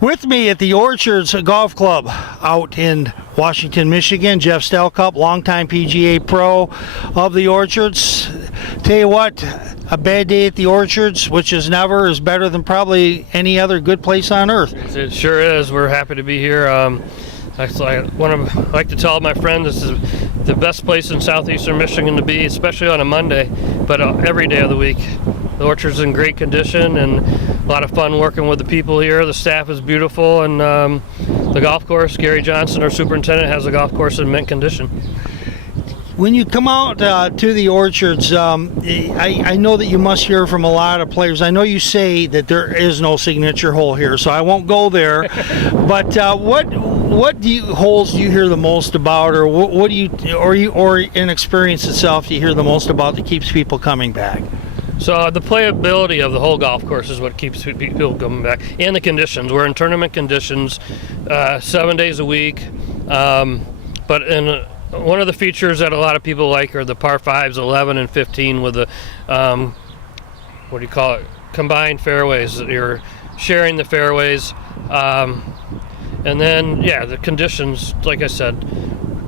With me at the Orchards Golf Club out in Washington, Michigan, Jeff Stalcup, longtime PGA pro of the Orchards. Tell you what, a bad day at the Orchards, which is never, is better than probably any other good place on earth. It sure is. We're happy to be here. I like to tell my friends this is the best place in southeastern Michigan to be, especially on a Monday, but every day of the week. The Orchard's in great condition and a lot of fun working with the people here. The staff is beautiful, and the golf course, Gary Johnson, our superintendent, has the golf course in mint condition. When you come out to the Orchards, I know that you must hear from a lot of players. I know you say that there is no signature hole here, so I won't go there. But what holes do you hear the most about, or what do you, or in experience itself, do you hear the most about that keeps people coming back? So the playability of the whole golf course is what keeps people coming back, and the conditions. We're in tournament conditions, 7 days a week. But one of the features that a lot of people like are the par 5s, 11 and 15, with the combined fairways. You're sharing the fairways, and then the conditions. Like I said,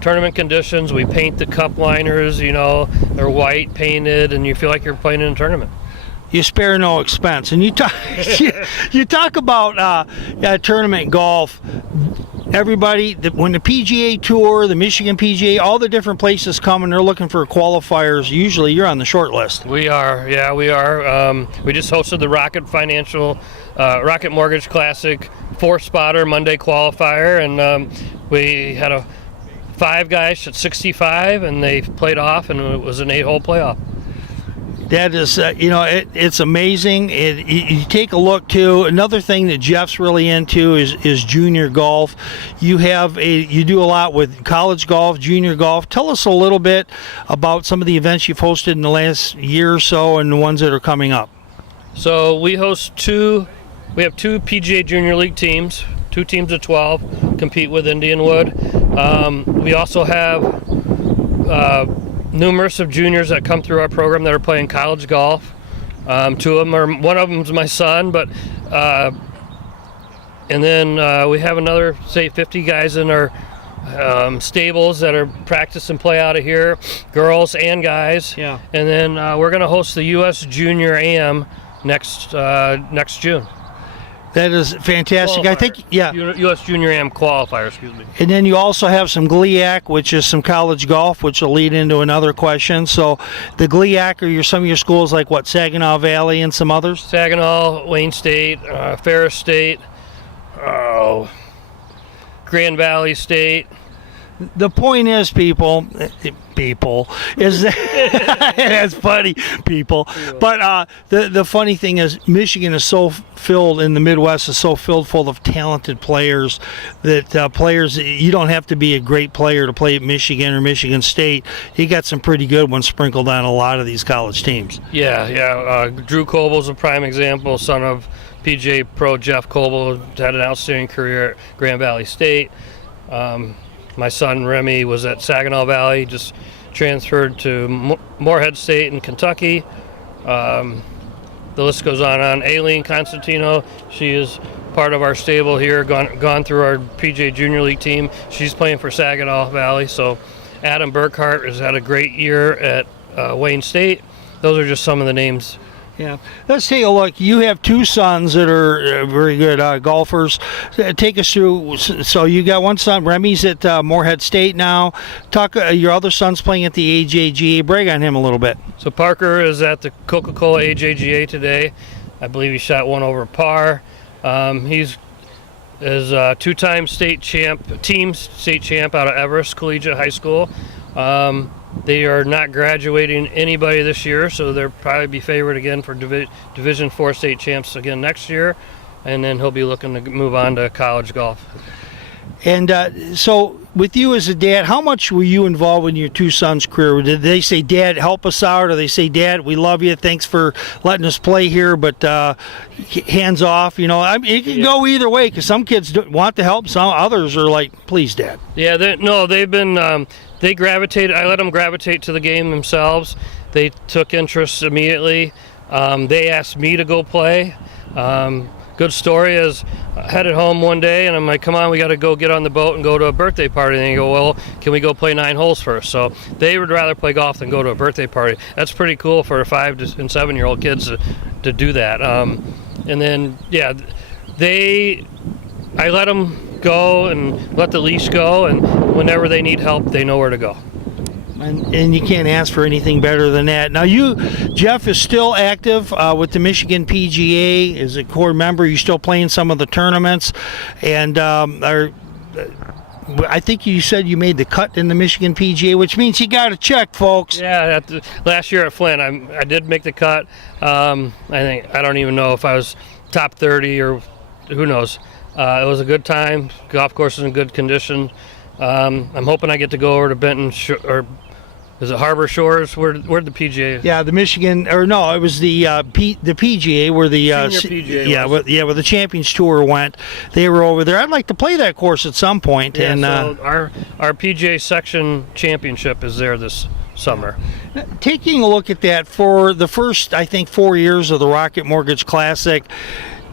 tournament conditions. We paint the cup liners. They're white painted, and you feel like you're playing in a tournament. You spare no expense, and you talk about tournament golf. Everybody, when the PGA Tour, the Michigan PGA, all the different places come and they're looking for qualifiers, usually you're on the short list. We are, yeah, we are. We just hosted the Rocket Mortgage Classic 4-spotter Monday qualifier, and we had 5 guys at 65, and they played off, and it was an 8-hole playoff. That is, it's amazing. You take a look too. Another thing that Jeff's really into is junior golf. You do a lot with college golf, junior golf. Tell us a little bit about some of the events you've hosted in the last year or so, and the ones that are coming up. So we host We have 2 PGA Junior League teams. 2 teams of 12 compete with Indianwood. We also have numerous of juniors that come through our program that are playing college golf. 2 of them one of them's my son, but and then we have another, say, 50 guys in our stables that are practice and play out of here, girls and guys. Yeah. And then we're going to host the U.S. Junior Am next June. That is fantastic. Qualifier. I think, yeah. U.S. Junior Am qualifier, excuse me. And then you also have some GLIAC, which is some college golf, which will lead into another question. So the GLIAC are some of your schools like what, Saginaw Valley and some others? Saginaw, Wayne State, Ferris State, Grand Valley State. The point is, people, is that that's funny, people. But the funny thing is, Michigan is so filled, in the Midwest is so filled full of talented players that you don't have to be a great player to play at Michigan or Michigan State. You got some pretty good ones sprinkled on a lot of these college teams. Yeah. Drew Kobel's a prime example, son of PGA pro Jeff Kobel, had an outstanding career at Grand Valley State. My son Remy was at Saginaw Valley, just transferred to Morehead State in Kentucky. The list goes on. Aileen Constantino, she is part of our stable here, gone through our PGA Junior League team. She's playing for Saginaw Valley. So Adam Burkhart has had a great year at Wayne State. Those are just some of the names. Yeah, let's take a look. You have 2 sons that are very good golfers. Take us through. So you got one son, Remy's at Morehead State now. Your other son's playing at the AJGA. Brag on him a little bit. So Parker is at the Coca-Cola AJGA today. I believe he shot 1 over par. He's is 2-time state champ out of Everest Collegiate High School. They are not graduating anybody this year, so they'll probably be favored again for Division IV state champs again next year, and then he'll be looking to move on to college golf. And so with you as a dad, how much were you involved in your 2 sons' career? Did they say, Dad, help us out? Or they say, Dad, we love you, thanks for letting us play here, but hands off? It can go either way, because some kids want to help, some others are like, please, Dad. Yeah, they've been... They gravitated. I let them gravitate to the game themselves. They took interest immediately. They asked me to go play. Good good story is I headed home one day and I'm like, come on, we got to go get on the boat and go to a birthday party. And they go, well, can we go play 9 holes first? So they would rather play golf than go to a birthday party. That's pretty cool for 5 and 7-year-old kids to do that. And then, yeah, I let them go and let the leash go, and whenever they need help, they know where to go. And you can't ask for anything better than that. Now, Jeff, is still active with the Michigan PGA as a core member. You're still playing some of the tournaments, and I think you said you made the cut in the Michigan PGA, which means you got to check, folks. Yeah, last year at Flint, I did make the cut. I don't even know if I was top 30 or who knows. It was a good time. Golf course is in good condition. I'm hoping I get to go over to Benton or is it Harbor Shores? Where'd the PGA? Yeah, the Michigan, or no, it was the PGA where the PGA. Yeah, where the Champions Tour went. They were over there. I'd like to play that course at some point. Yeah, and so our PGA section championship is there this summer. Taking a look at that, for the first, I think, 4 years of the Rocket Mortgage Classic,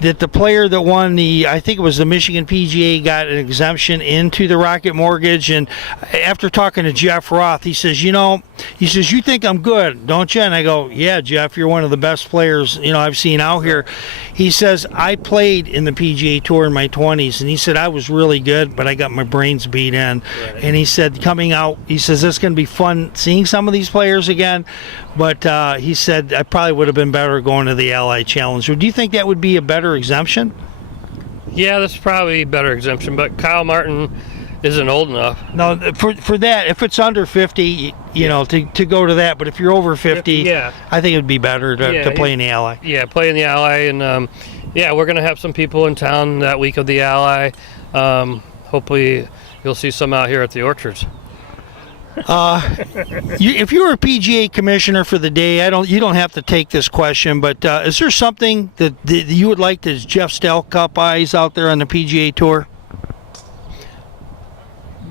that the player that won I think it was the Michigan PGA, got an exemption into the Rocket Mortgage. And after talking to Jeff Roth, he says, you think I'm good, don't you? And I go, yeah, Jeff, you're one of the best players, I've seen out here. He says, I played in the PGA Tour in my 20s, and he said, I was really good, but I got my brains beat in. Right. And he said, coming out, he says, it's going to be fun seeing some of these players again. But he said, I probably would have been better going to the Ally Challenge. Do you think that would be a better exemption? Yeah, that's probably a better exemption, but Kyle Martin isn't old enough. No, for that, if it's under 50, to go to that. But if you're over 50, yeah, I think it would be better to play in the Ally. Yeah, play in the Ally. And, we're going to have some people in town that week of the Ally. Hopefully you'll see some out here at the Orchards. If you were a PGA commissioner for the day, you don't have to take this question, but is there something that you would like to Jeff Stalcup eyes out there on the PGA Tour?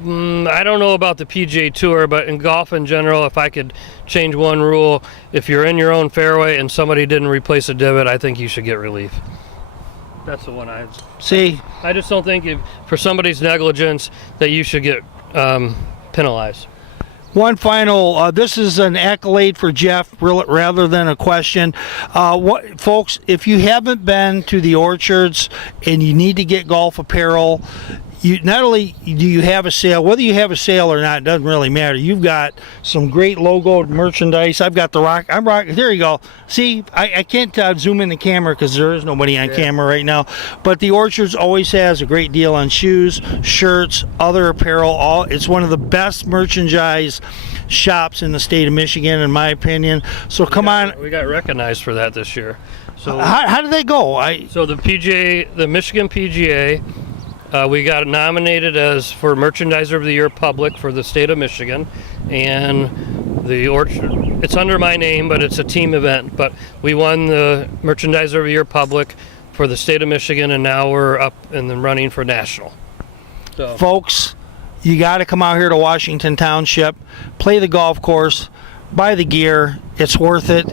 I don't know about the PGA Tour, but in golf in general, if I could change one rule, if you're in your own fairway and somebody didn't replace a divot, I think you should get relief. That's the one I see. I just don't think for somebody's negligence that you should get penalized. One final, this is an accolade for Jeff rather than a question. Folks, if you haven't been to the Orchards and you need to get golf apparel, not only do you have a sale, whether you have a sale or not, it doesn't really matter. You've got some great logoed merchandise. I've got the rock. I'm rock. There you go. See, I can't zoom in the camera because there is nobody on camera right now. But the Orchards always has a great deal on shoes, shirts, other apparel. It's one of the best merchandise shops in the state of Michigan, in my opinion. So come on. We got recognized for that this year. So how did they go? So the Michigan PGA. We got nominated for Merchandiser of the Year Public for the state of Michigan, and the Orchard. It's under my name, but it's a team event. But we won the Merchandiser of the Year Public for the state of Michigan, and now we're up and then running for national. So. Folks, you got to come out here to Washington Township, play the golf course, buy the gear. It's worth it.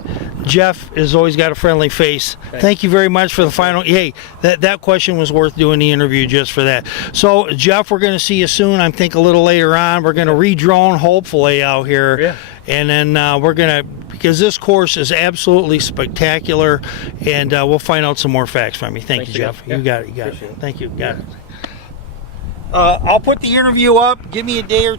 Jeff has always got a friendly face. Thank you very much for the final. Hey, that question was worth doing the interview just for that. So, Jeff, we're going to see you soon. I think a little later on. We're going to re-drone, hopefully, out here. Yeah. And then we're going to, because this course is absolutely spectacular, and we'll find out some more facts from you. Thank you, Jeff. Yeah. You got it. Thank you. Got it. I'll put the interview up. Give me a day or